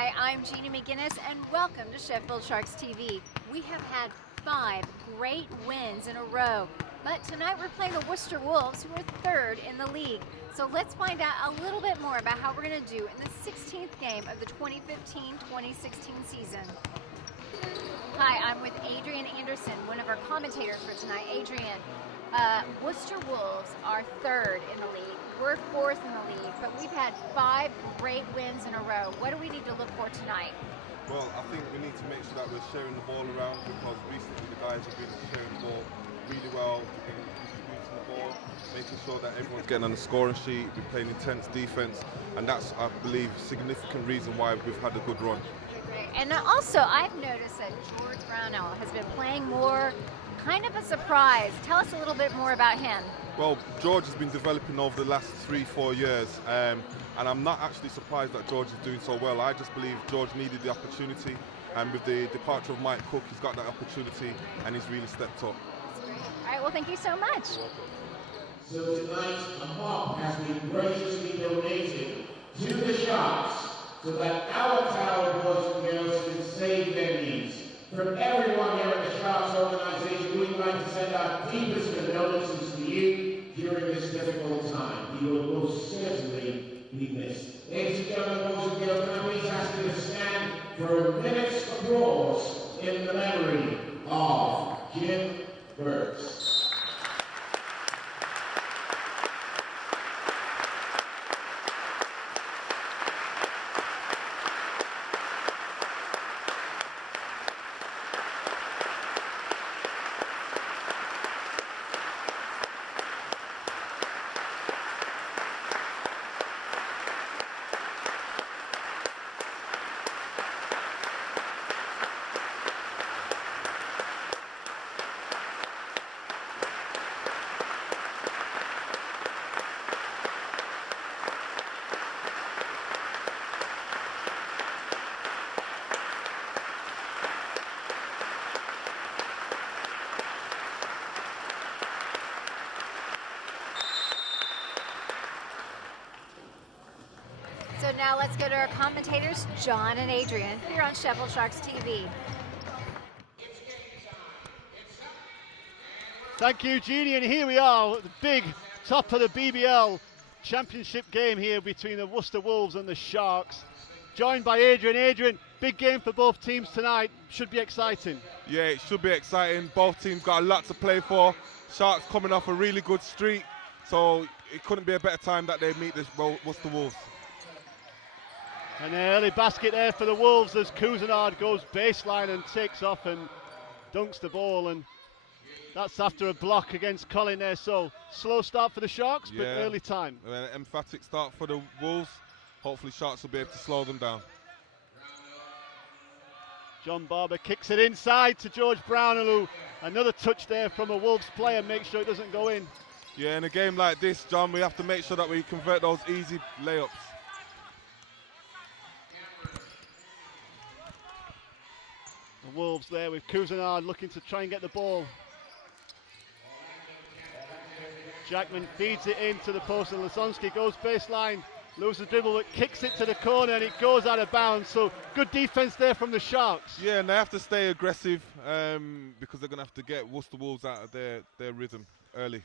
Hi, I'm Jeannie McGinnis, and welcome to Sheffield Sharks TV. We have had 5 great wins in a row, but tonight we're playing the Worcester Wolves, who are 3rd in the league. So let's find out a little bit more about how we're going to do in the 16th game of the 2015-2016 season. Hi, I'm with Adrian Anderson, one of our commentators for tonight. Adrian, Worcester Wolves are 3rd in the league. We're 4th in the league, but we've had 5 great wins in a row. What do we need to look for tonight? Well, I think we need to make sure that we're sharing the ball around, because recently the guys have been sharing the ball really well. We've been distributing the ball, making sure that everyone's getting on the scoring sheet. We're playing intense defense, and that's, I believe, a significant reason why we've had a good run. Great. And also, I've noticed that George Brownell has been playing more, kind of a surprise. Tell us a little bit more about him. Well, George has been developing over the last 3-4 years, and I'm not actually surprised that George is doing so well. I just believe George needed the opportunity, and with the departure of Mike Cook, he's got that opportunity, and he's really stepped up. That's great. All right, well, thank you so much. So tonight, a mop has been graciously donated to the Sharks so that our talented boys and girls can save their needs. From everyone here at the Sharks organization, we'd like to send our deepest condolences to you during this difficult time. You will most certainly be missed. Ladies and gentlemen, boys and girls, can I please ask you to stand for a minute's applause in the memory of Jim Birks. So now let's go to our commentators, John and Adrian, here on Sheffield Sharks TV. Thank you, Jeannie, and here we are at the big top of the BBL championship game here between the Worcester Wolves and the Sharks. Joined by Adrian. Adrian, big game for both teams tonight. Should be exciting. Yeah, it should be exciting. Both teams got a lot to play for. Sharks coming off a really good streak, so it couldn't be a better time that they meet the Worcester Wolves. An early basket there for the Wolves as Cousinard goes baseline and takes off and dunks the ball, and that's after a block against Colin there. So slow start for the Sharks, but early time. An emphatic start for the Wolves. Hopefully Sharks will be able to slow them down. John Barber kicks it inside to George Brownell, who another touch there from a Wolves player, make sure it doesn't go in. Yeah, in a game like this, John, we have to make sure that we convert those easy layups. The Wolves there with Cousinard looking to try and get the ball. Jackman feeds it into the post, and Lasonsky goes baseline, loses the dribble, but kicks it to the corner, and it goes out of bounds. So good defense there from the Sharks. Yeah, and they have to stay aggressive because they're going to have to get Worcester Wolves out of their rhythm early.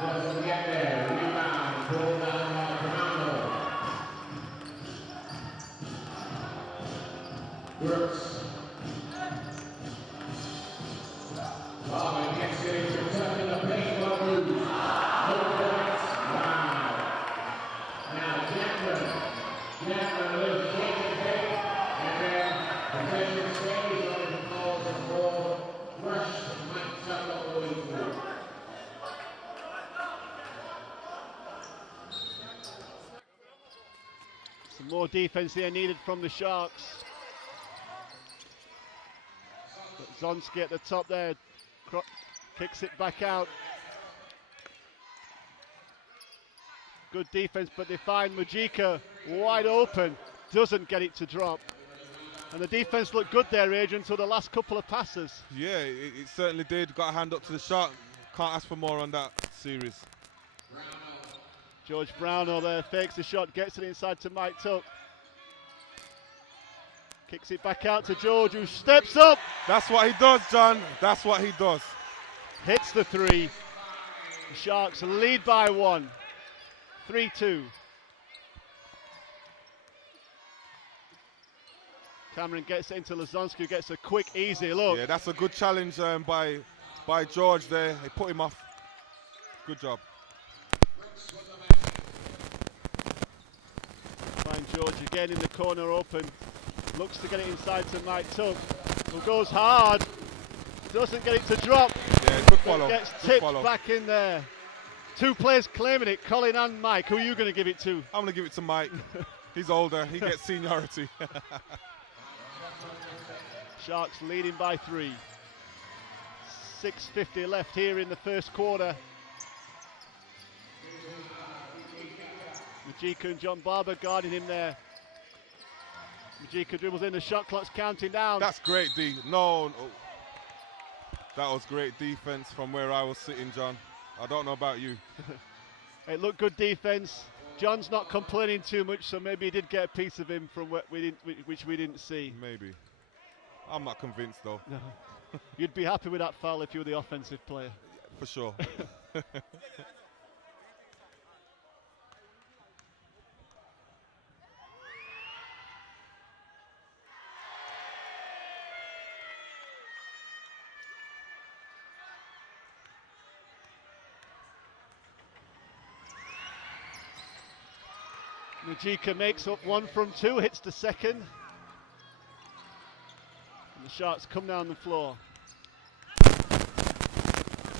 Doesn't get there. Rebound. Pull down by Fernando. Birks. Bobby gets it. Protecting the paint. No points. Wow. Now Jackman a little shake and take. And then possession stays on the calls of ball. Rush. Mike Tuck all the way through. Some more defense here needed from the Sharks. But Zonski at the top there, kicks it back out. Good defense, but they find Majika wide open, doesn't get it to drop. And the defense looked good there, Adrian, until the last couple of passes. Yeah, it certainly did. Got a hand up to the Shark. Can't ask for more on that series. George Brownell there fakes the shot, gets it inside to Mike Tuck. Kicks it back out to George, who steps up. That's what he does, John. That's what he does. Hits the three. The Sharks lead by 1. 3-2. Cameron gets it into Lazonski, who gets a quick, easy look. Yeah, that's a good challenge by George there. He put him off. Good job. Find George again in the corner open. Looks to get it inside to Mike Tuck, who goes hard. Doesn't get it to drop. Yeah, good follow. Gets good tipped follow. back in there. 2 players claiming it, Colin and Mike. Who are you going to give it to? I'm going to give it to Mike. He's older. He gets seniority. Sharks leading by 3. 6:50 left here in the first quarter. Majika and John Barber guarding him there. Majika dribbles in, the shot clock's counting down. That's great, D. No. That was great defense from where I was sitting, John. I don't know about you. It looked good defense. John's not complaining too much, so maybe he did get a piece of him from which we didn't see. Maybe. I'm not convinced, though. No. You'd be happy with that foul if you were the offensive player. For sure. Majika makes up 1 from 2, hits the second. And the Sharks come down the floor.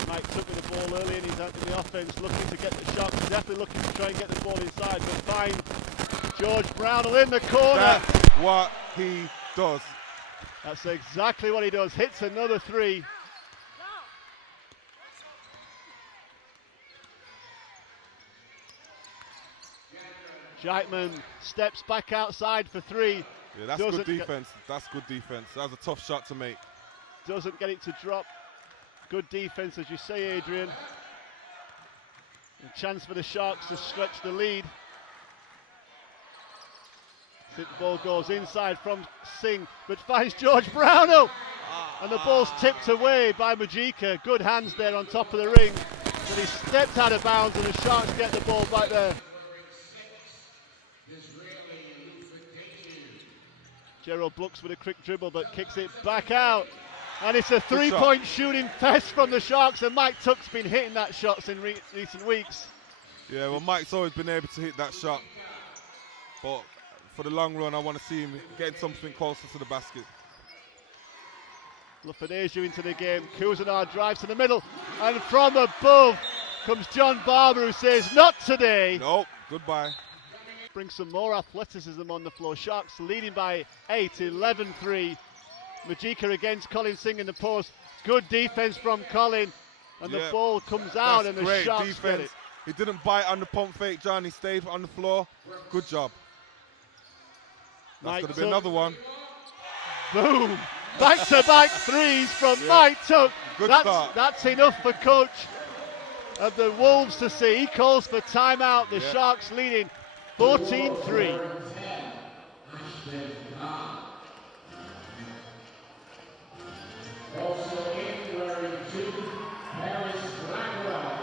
Mike took with the ball early and he's out in the offense, looking to get the shot. He's definitely looking to try and get the ball inside, but find George Brownell in the corner. That's what he does. That's exactly what he does. Hits another 3. Scheitman steps back outside for 3. Yeah, that's good defense. That's good defense. That was a tough shot to make. Doesn't get it to drop. Good defense, as you say, Adrian. A chance for the Sharks to stretch the lead. The ball goes inside from Singh, but finds George Brownell. And the ball's tipped away by Majika. Good hands there on top of the ring. But he stepped out of bounds and the Sharks get the ball back there. Gerald Blux with a quick dribble, but kicks it back out. And it's a 3-point shooting fest from the Sharks, and Mike Tuck's been hitting that shots in recent weeks. Yeah, well, Mike's always been able to hit that shot. But for the long run, I want to see him getting something closer to the basket. Lafayette into the game. Cousinard drives to the middle, and from above comes John Barber, who says, "Not today." Nope, goodbye. Bring some more athleticism on the floor. Sharks leading by 8, 11-3. Majika against Colin Singh in the post. Good defense from Colin, and the ball comes out, and the Sharks defense. get it. He didn't bite on the pump fake, John. He stayed on the floor. Good job. That's going to be another one. Boom! Back-to-back threes from Mike Tuck. Good start. That's enough for coach of the Wolves to see. He calls for timeout. The Sharks leading 14-3. Also in wearing 2, Paris Blackwell.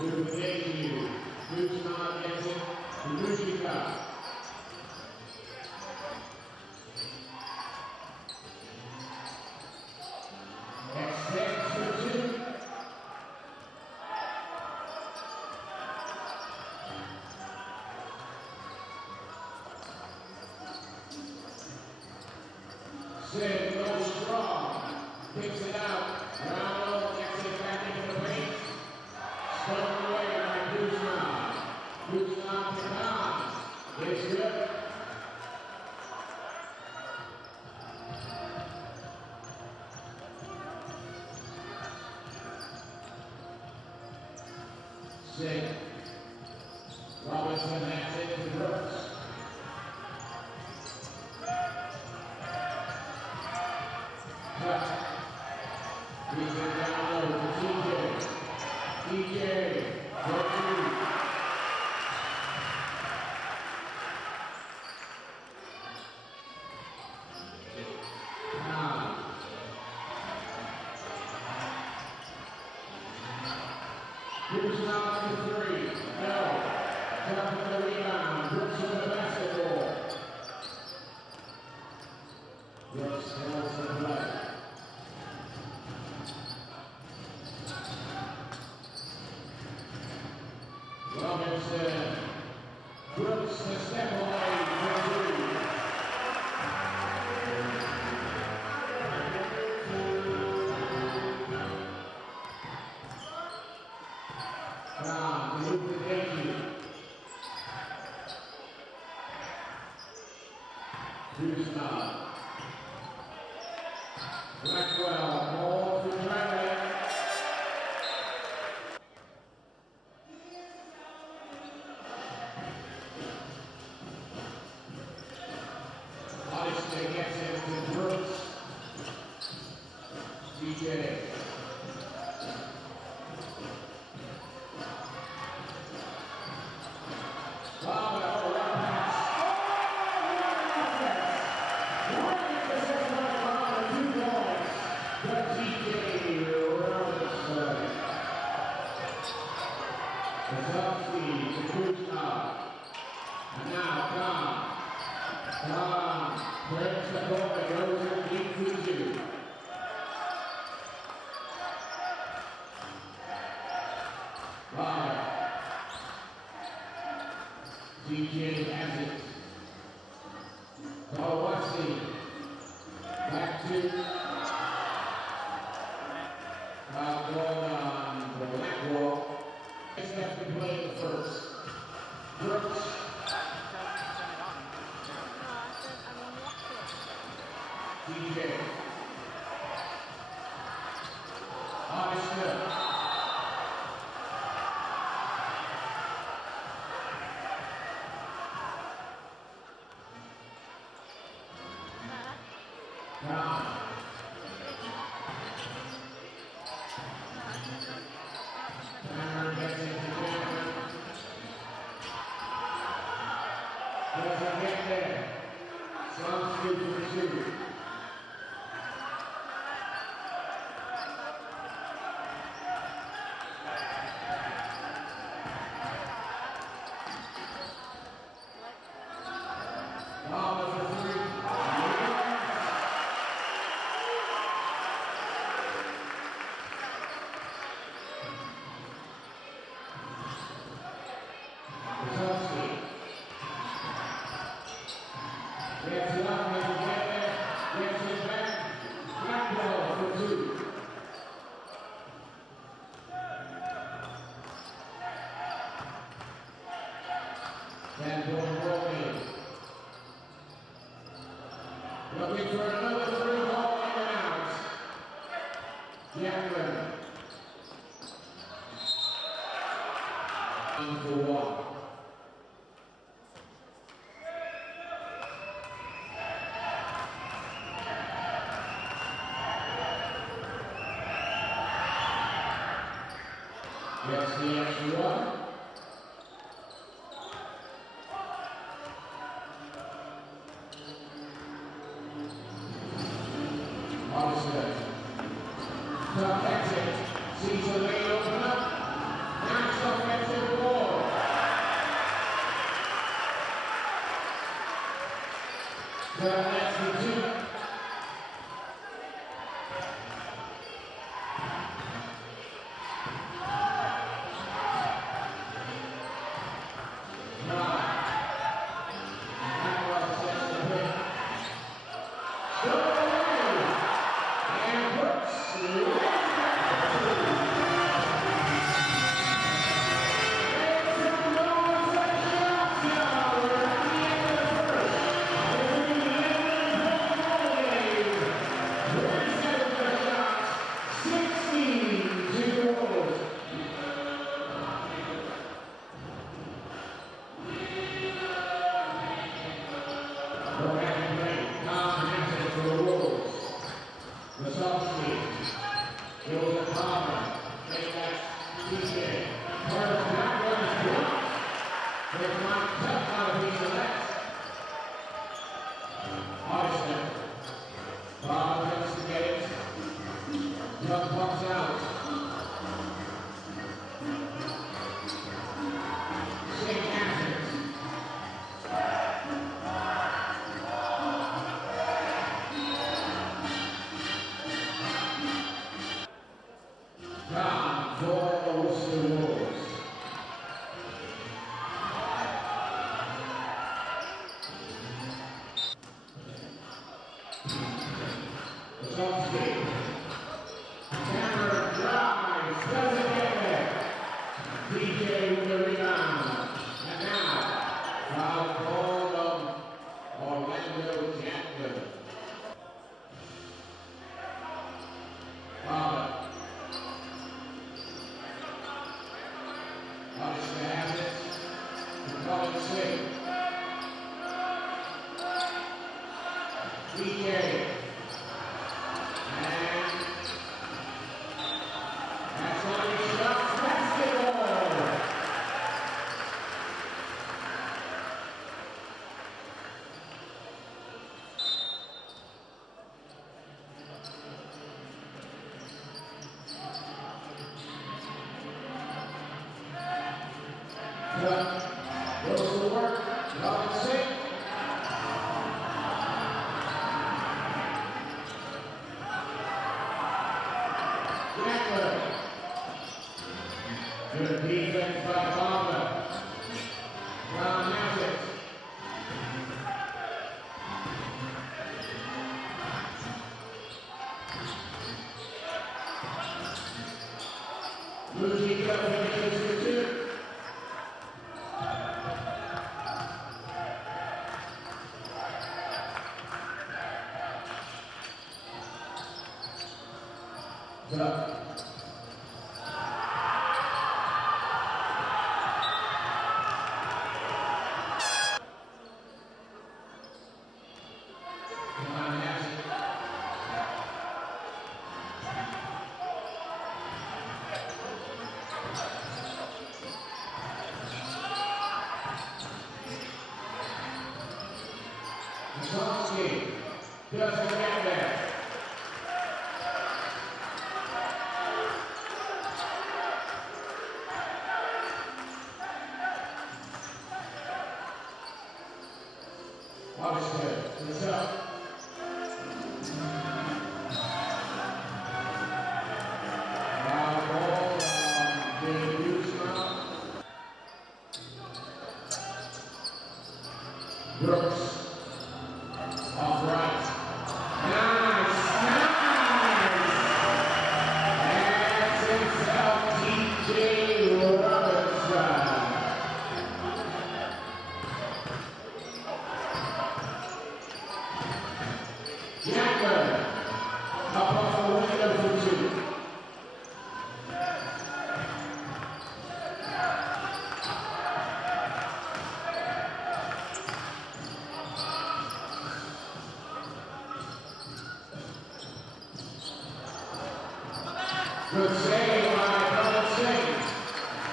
With the debut, Guzman gets it to Rujika. Extends for 2. Sid goes strong, picks it out, Ronald gets it back into the paint, stolen away by Guzman. 6. Robinson has it to Birks. Cut. He's it down low to TJ. TJ. Go through. Here's number 3, Bell. Top of the rebound, Brooks with the basketball. Brooks holds the play. Robinson. Brooks the step away for 3. Brown, move the debut. Kuzma. Blackwell, ball to Bradley. Odyssey gets it to Brooks. DJ. DJ has it. Kawasi. Back to Blackwell. Next have to play the first. Brooks. DJ. Smith. Brown. Cameron gets it to Cameron. Doesn't get there. Sounds good for 2. Looking for another 3-ball in and out. Jacqueline. 1 for 1. Gets the extra 1. Top exit, sees the lane open up, nice offensive ball. That's the 2. Tom for the Worcester Wolves. Wachowski. Cameron drives, doesn't get there. DJ with the rebound. And now, foul called on Orlando Jackson. Father. Obviously has it. We call it safe. DJ. And that's on his shots. Basketball. Goes to work. Robinson. Jackler. Good defense by Palmer. Brown has it. Luigi finishes for two. Wachowski doesn't get there. Obviously, it's up. Foul ball on Jim Birks. Brooks. Off right. Nice. That's himself, TJ Robinson. Jackler. Up off the window for two. Good save by Colin Singh.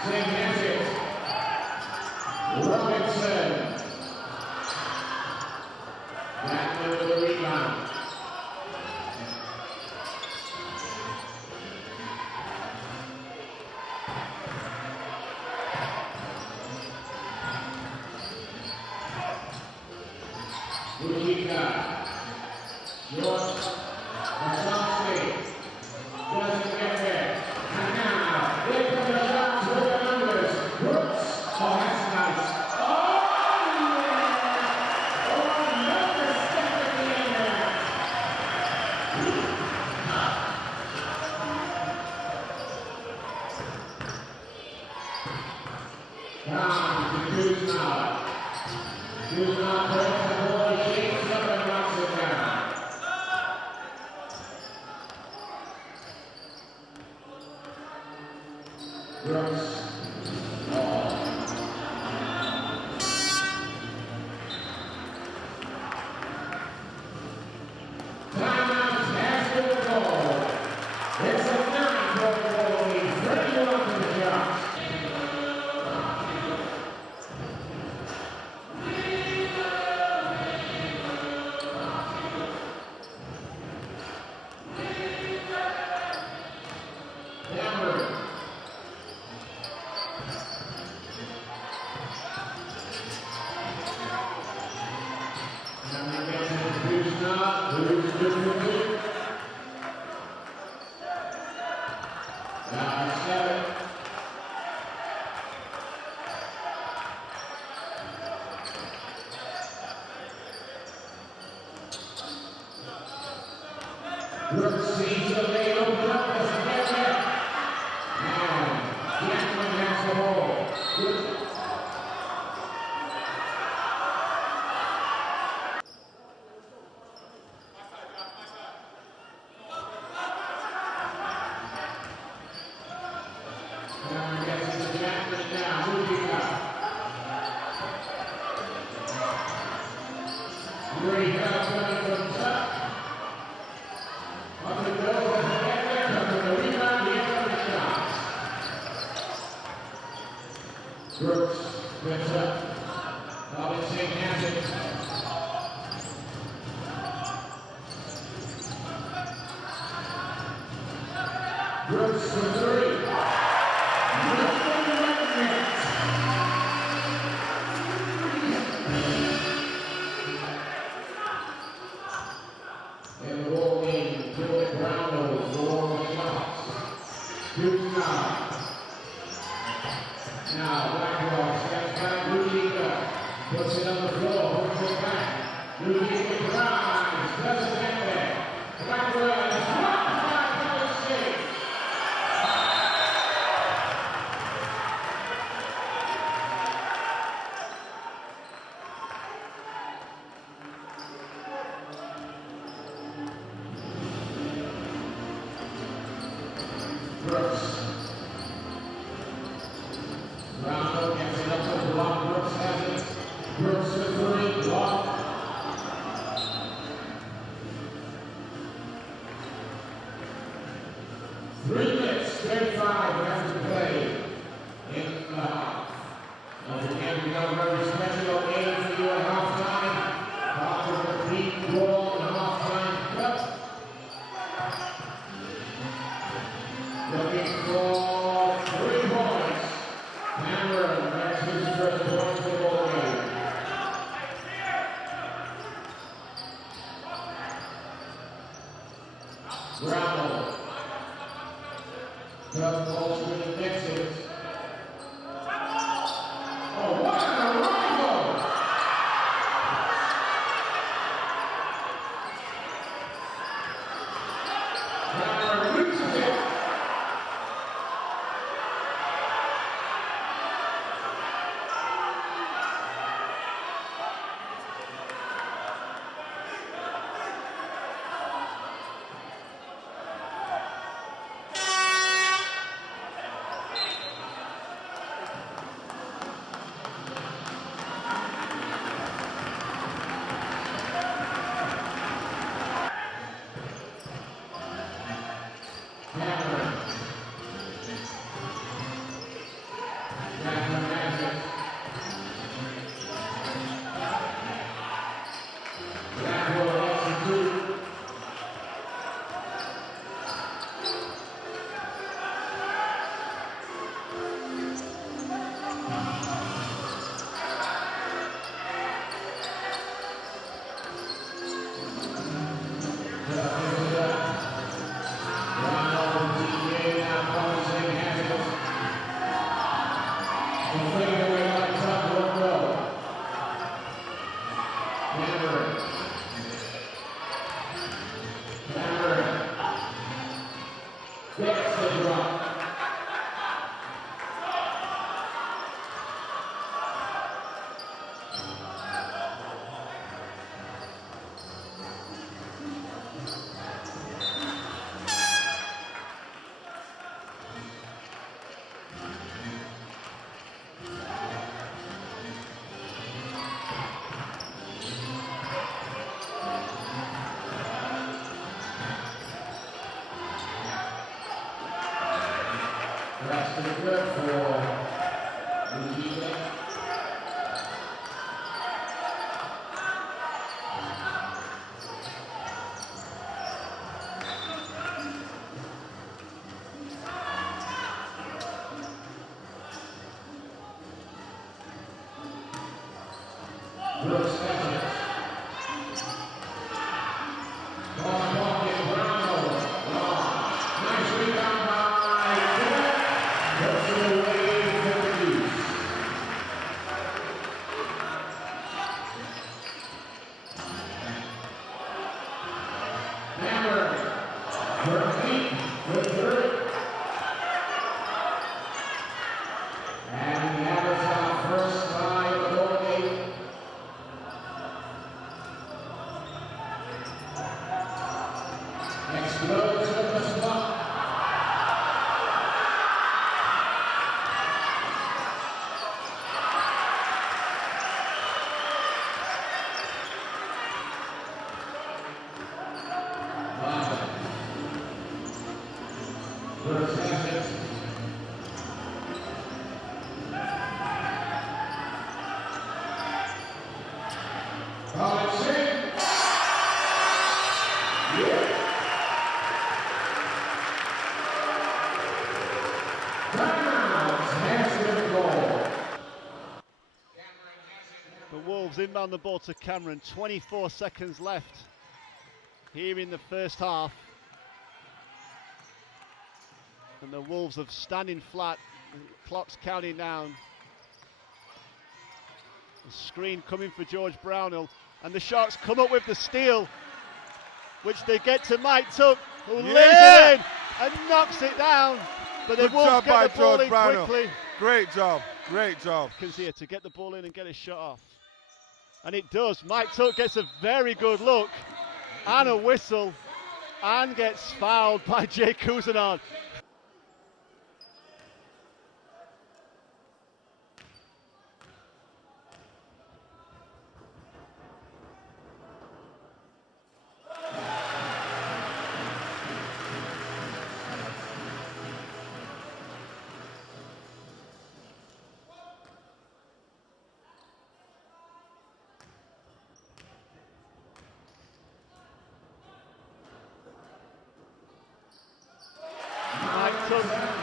Singh has it. Robinson. Jackler with the rebound. Lujica. Short. Wachowski. Doesn't get there. And now, here come the shots with the numbers. Brooks. Oh, that's nice. Oh, yeah! Oh, another step at the end there. Down to Kuzma. Kuzma breaks the ball, he shakes up and knocks it down. Brooks. Timeout, basketball. It's a 9-point ball lead. 31 to the Sharks. Cameron. Cameron gets it to Kuzma. Who's good for two? Number 7. Birks sees the lane open up as he gets there. And Jackman has the ball. Gets it to Jackman now. Moving up. Great help coming from top. On the go, as they get there, comes the rebound, the end of the shot. Birks gets up. Robinson has it. Birks for 3. And the ball game, Joey Brownlow, for the shots. Shoots now. Now, Blackwell steps back, Ludica. Puts it on the floor, puts it back. Ludica drives, doesn't get there. Blackwell is blocked by Kelsey. Birks. Brownlow gets it up to the block. Birks has it. Birks for 3, block. Three minutes, 35 left to play in the half. Once again, we got a very special game for you at halftime. After the deep ball and halftime cut. Looking for 3 points. Cameron makes his first point for the ball game. Brownlow. Tough ball to the exit. Oh, what an arrival! Cameron reaches it. Cameron. Cameron has it. Blackwell gets it too. That's the good for Ludica. Birks has it. Ball pocket, Brownlow. Nice rebound by Wolves inbound the ball to Cameron. 24 seconds left here in the first half. And the Wolves are standing flat. The clock's counting down. The screen coming for George Brownhill. And the Sharks come up with the steal, which they get to Mike Tuck, who lays it in and knocks it down. But the Wolves get the ball in quickly. Great job, great job. Here to get the ball in and get a shot off. And it does. Mike Tuck gets a very good look and a whistle and gets fouled by Jay Cousinard.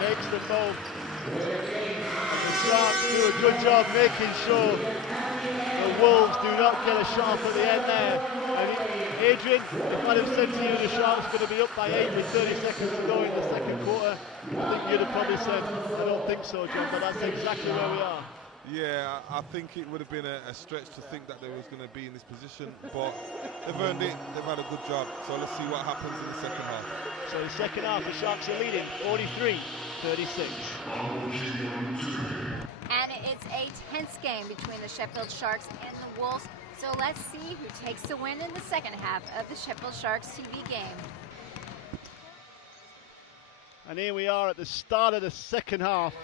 Makes the move. The Sharks do a good job making sure the Wolves do not get a shot off at the end there. And Adrian, if I'd have said to you the Sharks are going to be up by 8 with 30 seconds to go in the second quarter, I think you'd have probably said, I don't think so, John, but that's exactly where we are. Yeah, I think it would have been a stretch to think that they was going to be in this position, but they've earned it, they've had a good job, so let's see what happens in the second half. So the second half, the Sharks are leading 43-36. And it's a tense game between the Sheffield Sharks and the Wolves, so let's see who takes the win in the second half of the Sheffield Sharks TV game. And here we are at the start of the second half.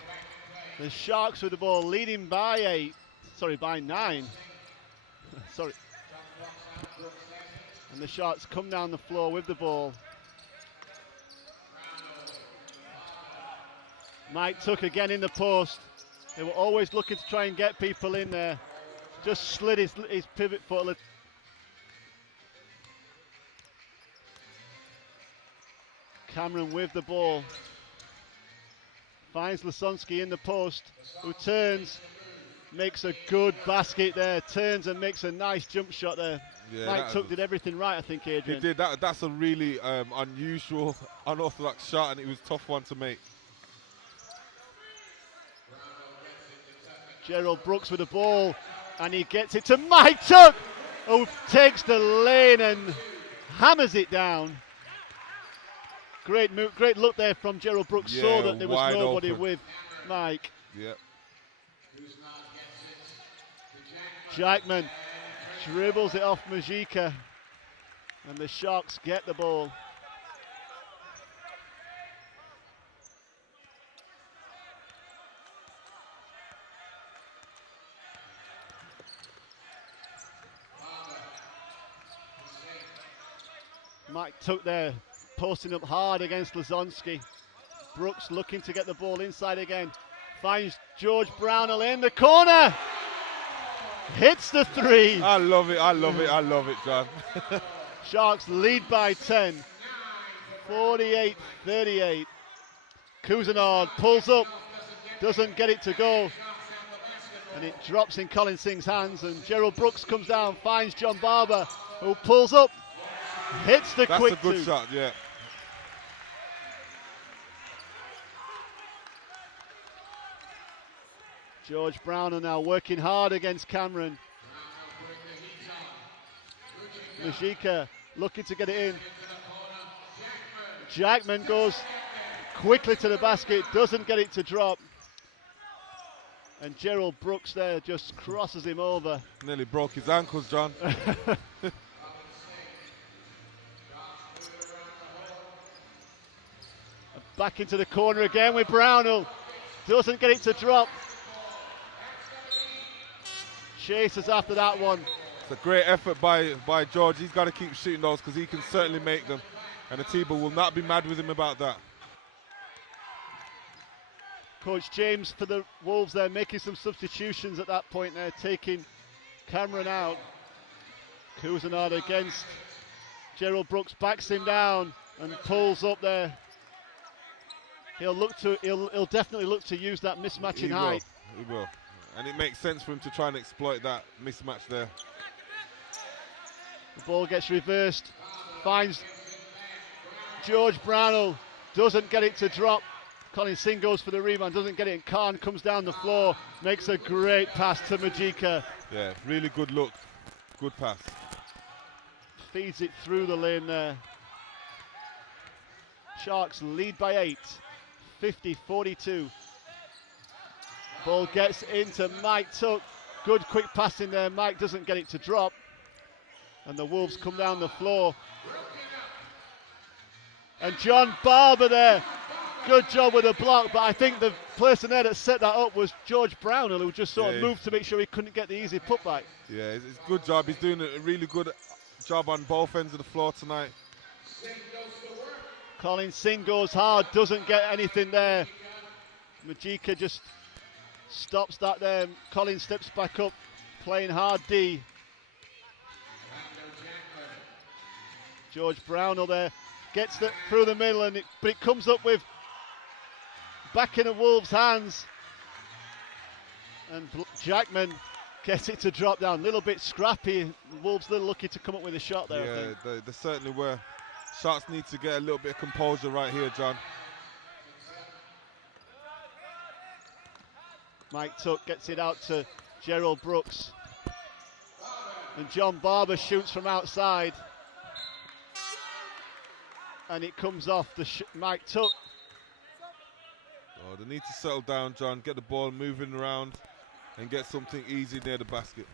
The Sharks with the ball, leading by 9. Sorry. And the Sharks come down the floor with the ball. Mike Tuck again in the post. They were always looking to try and get people in there. Just slid his pivot foot. Cameron with the ball. Finds Lasonsky in the post, who turns, makes a good basket there, turns and makes a nice jump shot there. Yeah, Mike Tuck did everything right, I think, Adrian. He did. That's a really unusual, unorthodox shot, and it was a tough one to make. Gerald Brooks with the ball, and he gets it to Mike Tuck, who takes the lane and hammers it down. Great move, great look there from Gerald Brooks. Yeah, saw that there was nobody open with Mike. Yeah. Jackman dribbles it off Majika, and the Sharks get the ball. Mike Tuck there, posting up hard against Lasonsky. Brooks looking to get the ball inside again. Finds George Brownhill in the corner. Hits the three. I love it, John. Sharks lead by 10. 48-38. Cousinard pulls up, doesn't get it to go. And it drops in Colin Singh's hands, and Gerald Brooks comes down, finds John Barber, who pulls up, hits the quick two. That's a good shot, yeah. George Brownhill now working hard against Cameron. Majika looking to get it in. Jackman goes quickly to the basket, doesn't get it to drop. And Gerald Brooks there just crosses him over. Nearly broke his ankles, John. Back into the corner again with Brownhill. Doesn't get it to drop. Chases after that one. It's a great effort by George. He's got to keep shooting those because he can certainly make them. And Atiba will not be mad with him about that. Coach James for the Wolves there making some substitutions at that point there, taking Cameron out. Cousinard against Gerald Brooks, backs him down and pulls up there. He'll definitely look to use that mismatch in height. He will. And it makes sense for him to try and exploit that mismatch there. The ball gets reversed, finds George Brownell, doesn't get it to drop. Colin Singh goes for the rebound, doesn't get it, and Khan comes down the floor, makes a great pass to Majika. Yeah, really good look, good pass. Feeds it through the lane there. Sharks lead by 8, 50-42. Ball gets into Mike Tuck. Good quick pass in there. Mike doesn't get it to drop. And the Wolves come down the floor. And John Barber there. Good job with the block, but I think the person there that set that up was George Brownell, who just sort of moved to make sure he couldn't get the easy putback. Yeah, it's a good job. He's doing a really good job on both ends of the floor tonight. Colin Singh goes hard, doesn't get anything there. Majika just stops that there. Colin steps back up, playing hard D. George Brownell there gets through the middle, but it comes up with back in the Wolves' hands. And Jackman gets it to drop down. A little bit scrappy. The Wolves a little lucky to come up with a shot there, I think. They certainly were. Sharks need to get a little bit of composure right here, John. Mike Tuck gets it out to Gerald Brooks. And John Barber shoots from outside. And it comes off Mike Tuck. Oh, they need to settle down, John, get the ball moving around and get something easy near the basket.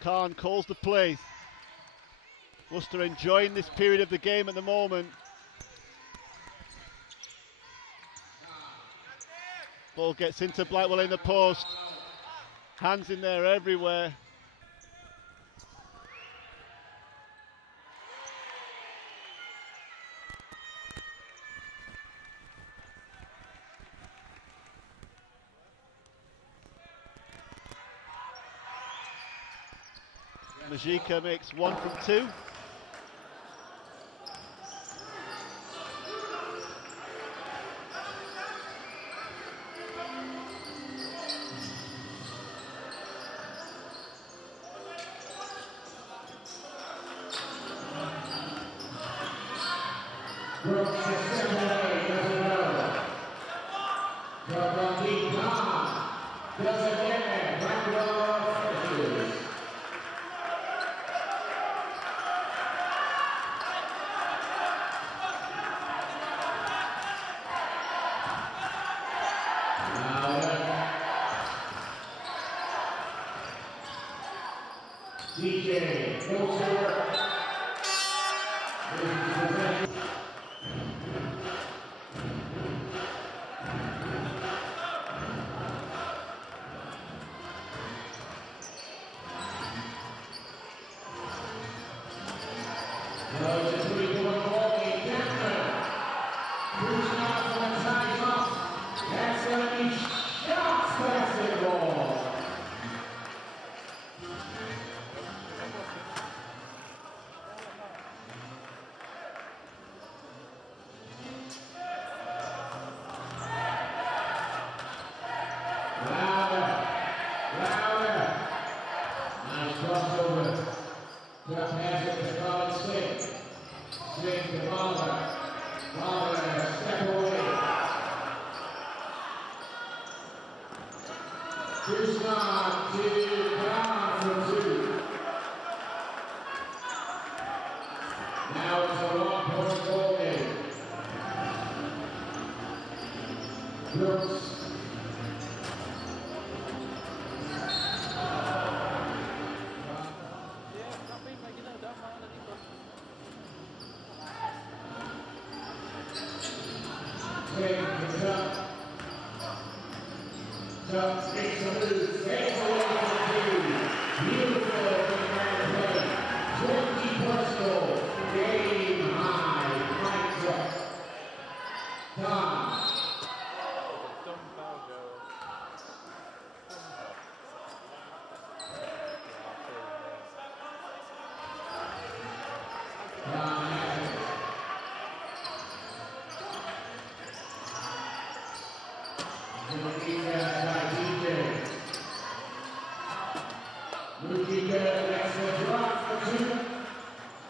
Khan calls the play. Worcester enjoying this period of the game at the moment. Ball gets into Blackwell in the post. Hands in there everywhere. Majika makes 1 from 2.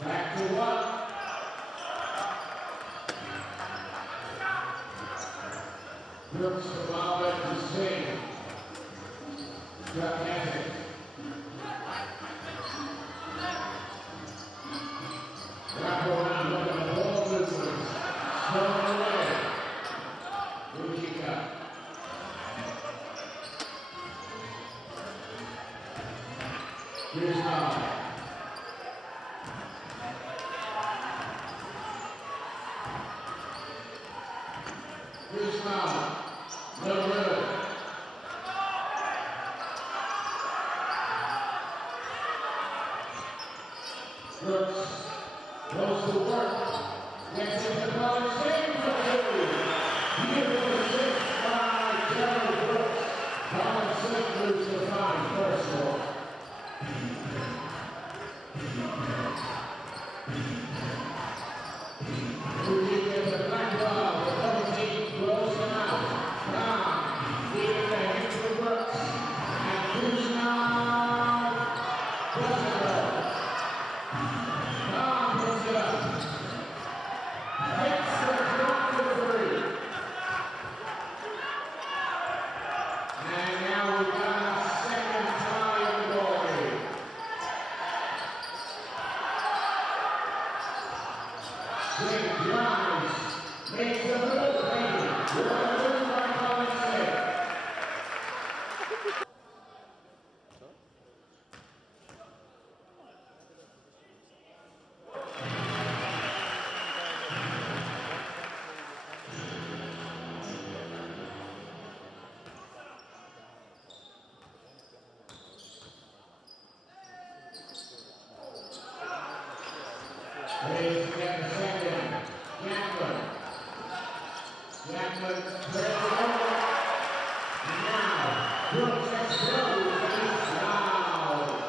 Back to one. Birks the ball back to Singh. Got it. Wrap around, look at the ball movement. Stolen away. Mujika. Here's now. Here's now. No good. Birks goes to work. Gets into the ball and saves for two. Beautiful six by Jim Birks. Colin Smith moves to find first goal. Moving into the black ball. The double team blows him out. Now, feeding the hit to Birks. And who's now? Doesn't go. Now puts it up. Hits the drop to three. And now we've got a second tie in the ball game. Big drives. Makes a little baby. We're going to lose by Colin Smith. Ladies and gentlemen, second, Yankman. Yankman turns it over. And now, Birks explodes and he's fouled.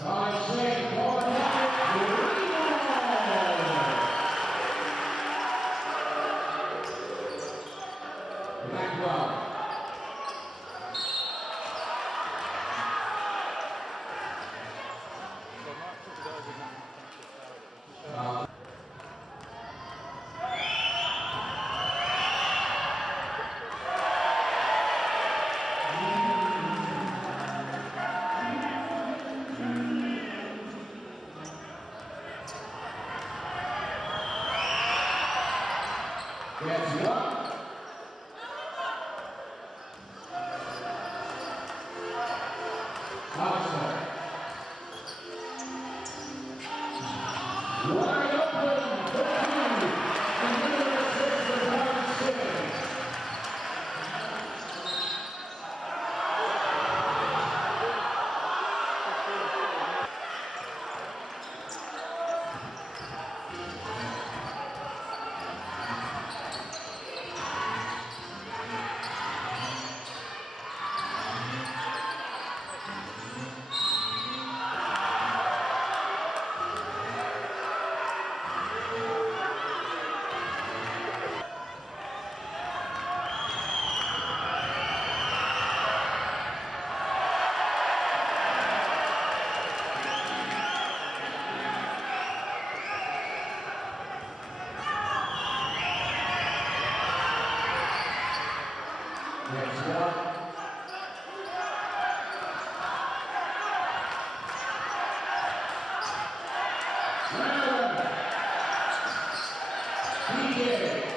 Colin Smith, ball back, black ball. Gets one. Hobson. Wide open. The two. And number 6 for Colin Smith. Next one. DJ.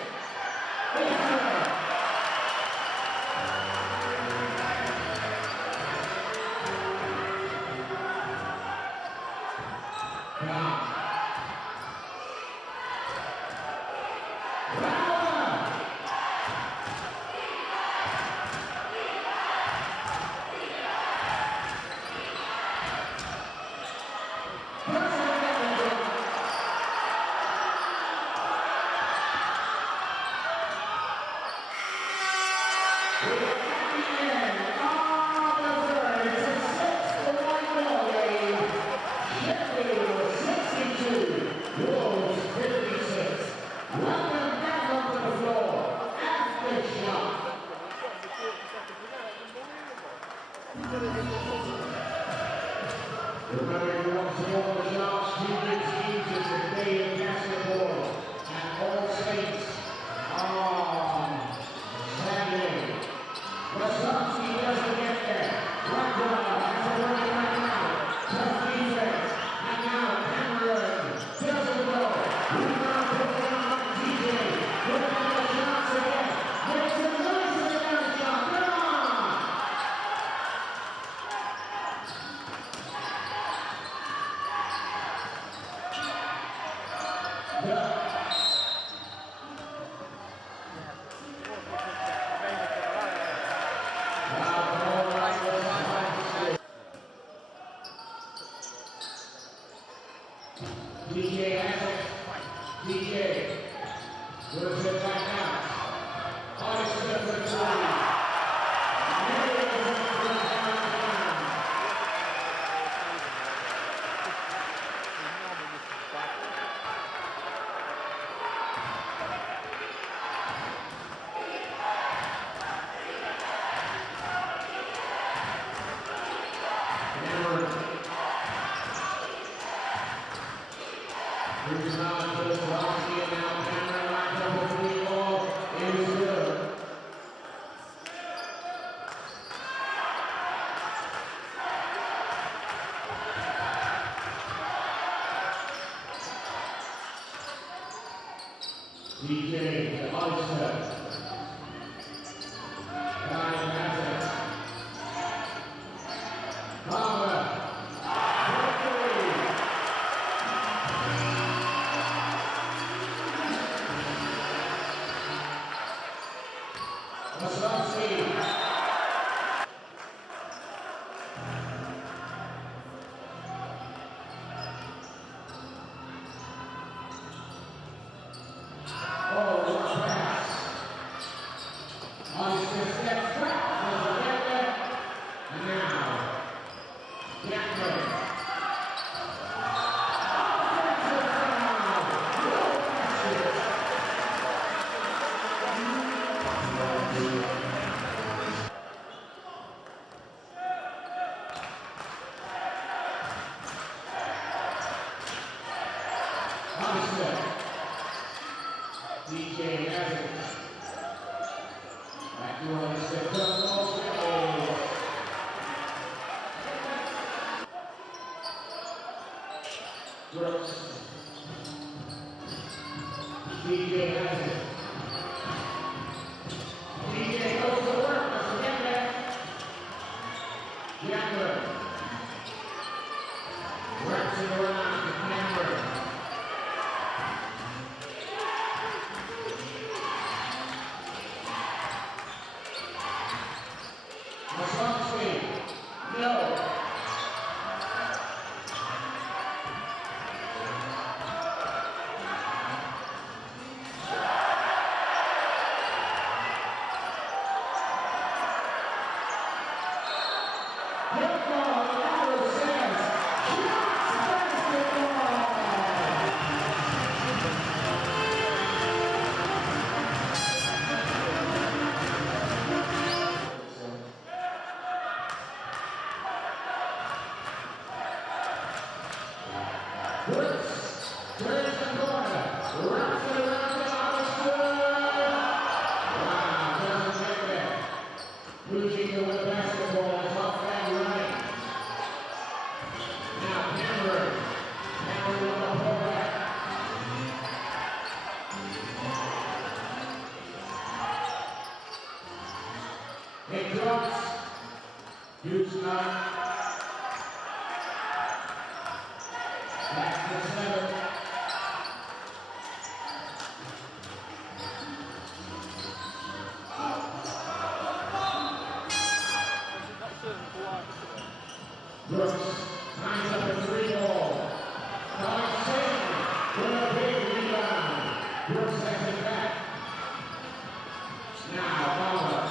DJ has it. DJ works it back out. August Smith for three. DJ to Ulster. Ryan Matters. Palmer. DJ has it. Back to Ulster. Birks. DJ has it. DJ goes to work. Let's get that. Jackler. Wraps it around the camera. No. Birks turns the corner, wraps it around the Ulster. Wow, doesn't make that. Losing with basketball is off that running. Now Cameron. Cameron on the pullback. It drops. Duke's not. Back to seven. Birks lines up a three ball. Alex with a big rebound. Birks has it back. Now Palmer.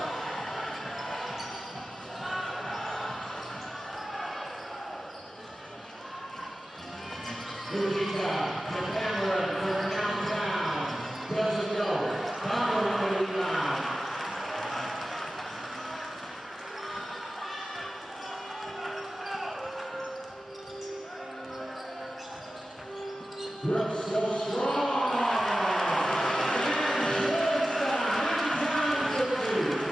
Lucica to Cameron for downtown. Doesn't go. Palmer on the rebound. Birks so strong. And downtown to two.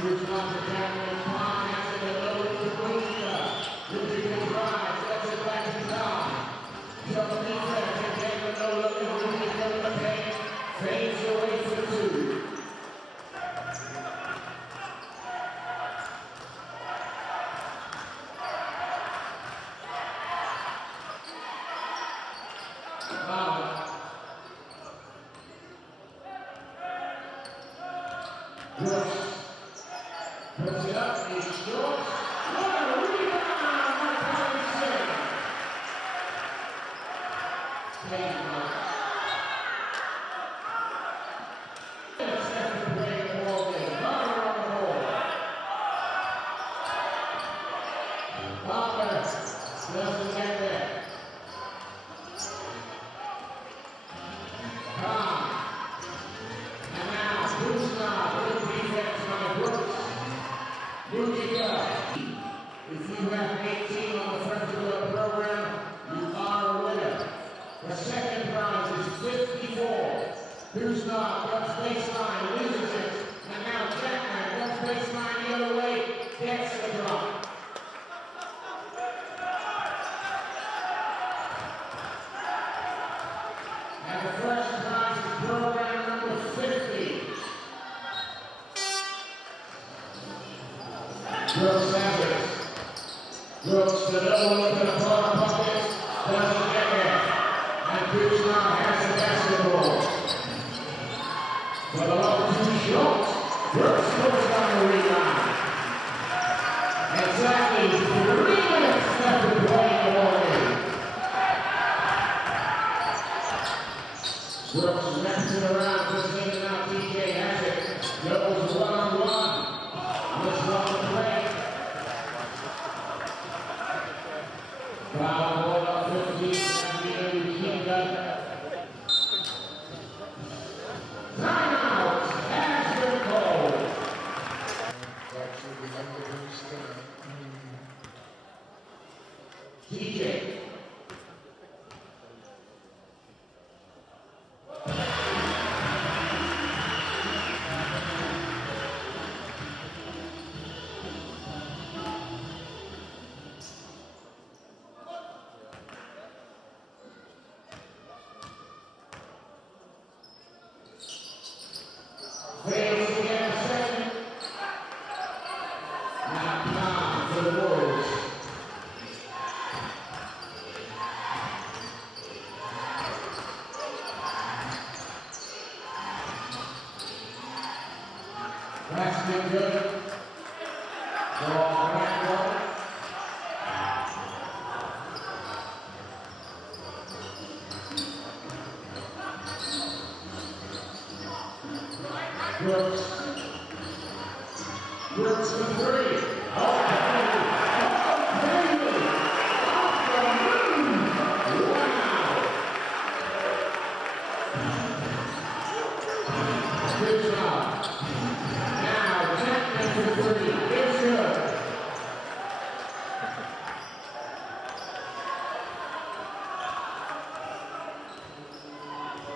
Here's one to Cameron Pond, has it low to Lucia. Lucia drives, lets it back to Tom. Double defense, again, no look at Lucia from the paint. Fades away for two. Brooks puts it up, he's short. What a rebound! What a save! Second play of the ball game. Butler on the board. Butler doesn't get there. And now, Kuzma, good defense by Brooks. Lucia. If you have 18 on the front of the program, you are a winner. The second prize is 54. Kuzma comes baseline, loses it. And now Jackman comes baseline the other way, gets the drop. And the first prize is program number 50. Brooks has it. Brooks to no look at the corner pocket. Doesn't get there. And Kuzma has the basketball. For the long two shots. Brooks puts on the rebound. Exactly 3 minutes left to play in the ball game. Brooks wraps it around, puts it in and out. TJ has it. Goes one-on-one. Looks on the play. Foul ball up 15, and we keep that. Timeout has been called. TJ. Fails to get a second. Now time for the Wolves. That's been good. Ball back one. Brooks. Brooks for three. Good job. Now, Jackman for three. It's good.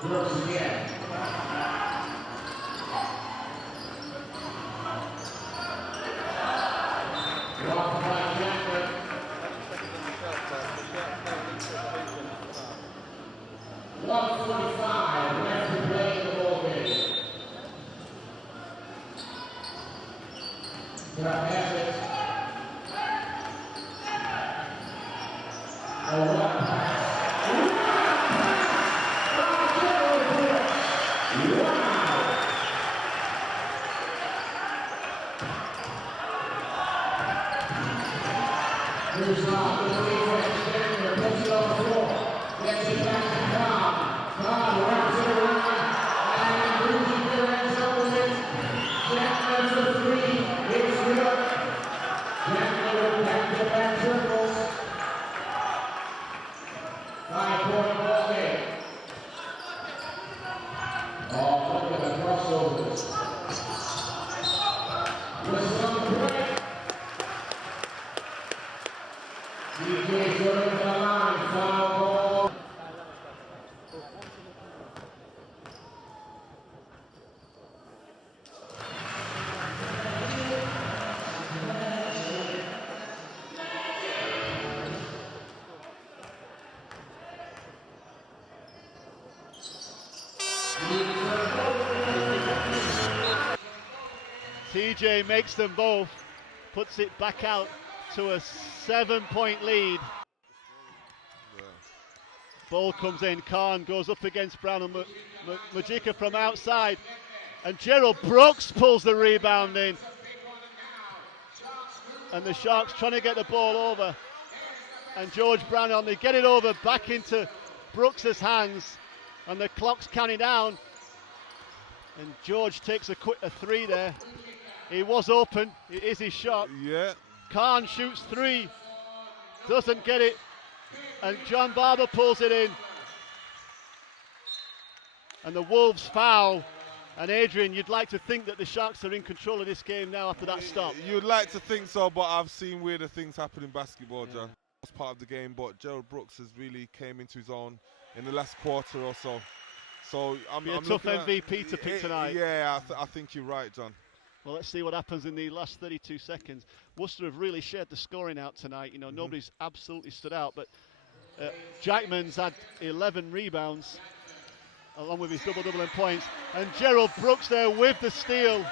Brooks again. Blocked by Jackman. 1:45 left to play in the ball game. Grab has it. A one pass. Moves off with the defense, Denver puts it on the floor, gets it back to Cobb. Cobb wraps it around, and Rudy ends up with it. Jackman for three, it's good. Jackman with back-to-back triples. 5-point ball game. Oh, look at the crossovers. Whistle on the break. TJ TJ makes them both, puts it back out to a 7-point lead. Ball comes in, Khan goes up against Brown and Majika from outside, and Gerald Brooks pulls the rebound in. And the Sharks trying to get the ball over, and George Brown on, they get it over back into Brooks's hands, and the clock's counting down, and George takes a three there. He was open, it is his shot. Yeah. Khan shoots three, doesn't get it, and John Barber pulls it in. And the Wolves foul. And Adrian, you'd like to think that the Sharks are in control of this game now after that stop. You'd like to think so, but I've seen weirder things happen in basketball, John. That's part of the game, but Gerald Brooks has really came into his own in the last quarter or so. So I'm a tough MVP to pick tonight. Yeah, I think you're right, John. Well, let's see what happens in the last 32 seconds. Worcester have really shared the scoring out tonight. You know, nobody's absolutely stood out, but Jackman's had 11 rebounds, along with his double-double in points. And Gerald Brooks there with the steal. They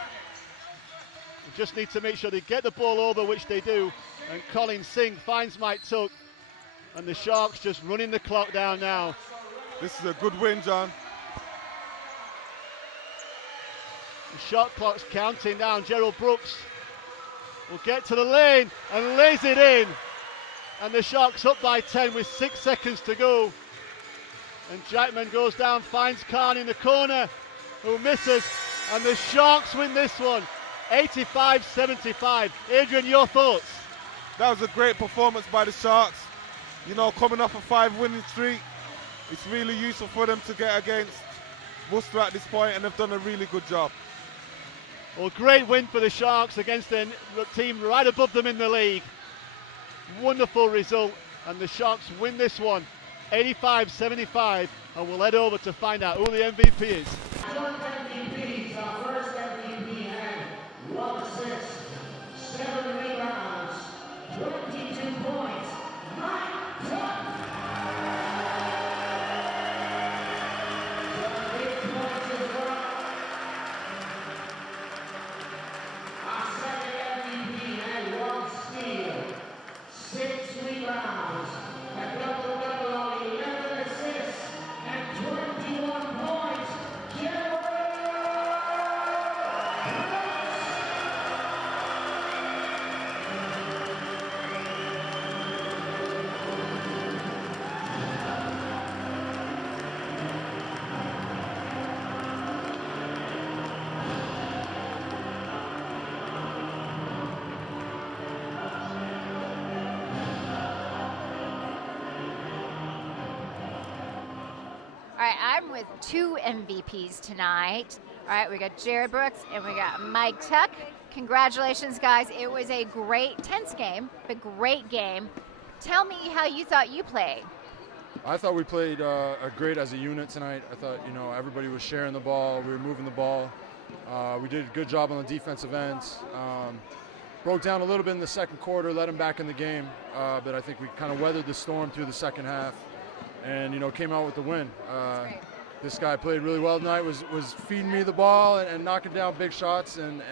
just need to make sure they get the ball over, which they do. And Colin Singh finds Mike Tuck. And the Sharks just running the clock down now. This is a good win, John. The shot clock's counting down. Gerald Brooks will get to the lane and lays it in. And the Sharks up by 10 with 6 seconds to go. And Jackman goes down, finds Khan in the corner, who misses. And the Sharks win this one, 85-75. Adrian, your thoughts? That was a great performance by the Sharks. You know, coming off a 5-winning streak, it's really useful for them to get against Worcester at this point, and they've done a really good job. Well, great win for the Sharks against a team right above them in the league. Wonderful result, and the Sharks win this one, 85-75, and we'll head over to find out who the MVP is. Joint MVPs, our first MVP had 1 assist, 7 rebounds, 22 points. Mike Tuck. 8 points as well. Our second MVP had 1 steal, 6 rebounds, a double-double on 11 assists, and 21 points. Gerald All right, I'm with 2 MVPs tonight. All right, we got Jared Brooks and we got Mike Tuck. Congratulations, guys. It was a great, tense game, but great game. Tell me how you thought you played. I thought we played great as a unit tonight. I thought, you know, everybody was sharing the ball. We were moving the ball. We did a good job on the defensive ends. Broke down a little bit in the second quarter, let them back in the game. But I think we kind of weathered the storm through the second half and, you know, came out with the win. This guy played really well tonight, was feeding me the ball and knocking down big shots, and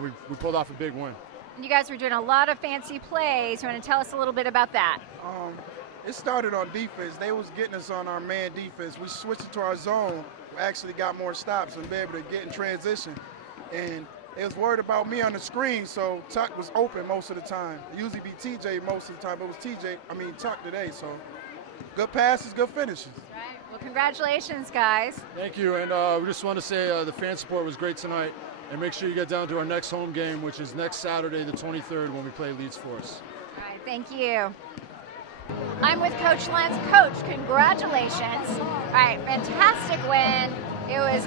we pulled off a big win. You guys were doing a lot of fancy plays. You want to tell us a little bit about that? It started on defense. They was getting us on our man defense. We switched it to our zone. We actually got more stops and be able to get in transition. And they was worried about me on the screen, so Tuck was open most of the time. It usually be TJ most of the time, but it was Tuck today. So good passes, good finishes. Right. Well, congratulations, guys. Thank you, and we just want to say the fan support was great tonight. And make sure you get down to our next home game, which is next Saturday, the 23rd, when we play Leeds Force. All right, thank you. I'm with Coach Lance. Coach, congratulations. All right, fantastic win. It was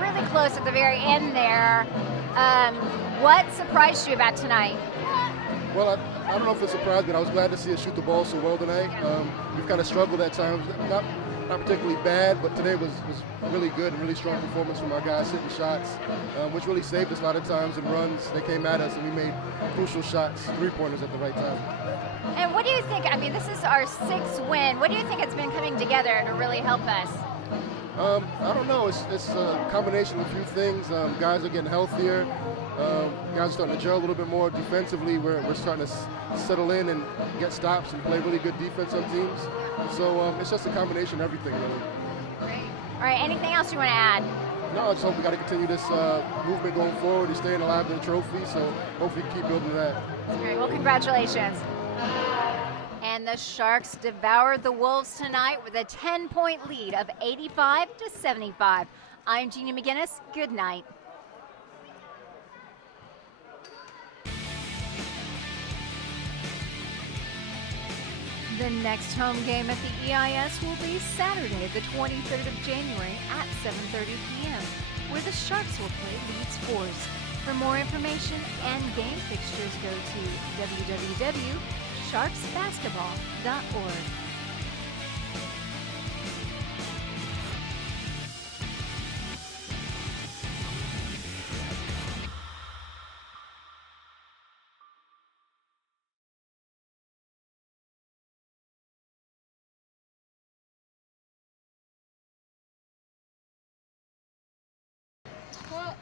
really close at the very end there. What surprised you about tonight? Well, I don't know if it surprised me. I was glad to see us shoot the ball so well tonight. We've kind of struggled at times, not particularly bad, but today was really good and really strong performance from our guys hitting shots, which really saved us a lot of times and runs. They came at us and we made crucial shots, 3-pointers at the right time. And what do you think, this is our 6th win. What do you think it's been coming together to really help us? I don't know. It's a combination of a few things. Guys are getting healthier. guys are starting to gel a little bit more defensively. We're starting to settle in and get stops and play really good defense on teams. So it's just a combination of everything, really. Great. All right, anything else you want to add? No, I just hope we got to continue this movement going forward and staying alive to the trophy. So hopefully keep building that. All right, well, congratulations. And the Sharks devoured the Wolves tonight with a 10-point lead of 85-75. I'm Jeannie McGinnis. Good night. The next home game at the EIS will be Saturday, the 23rd of January at 7:30 p.m., where the Sharks will play Leeds Force. For more information and game fixtures, go to www.sharksbasketball.org. Well,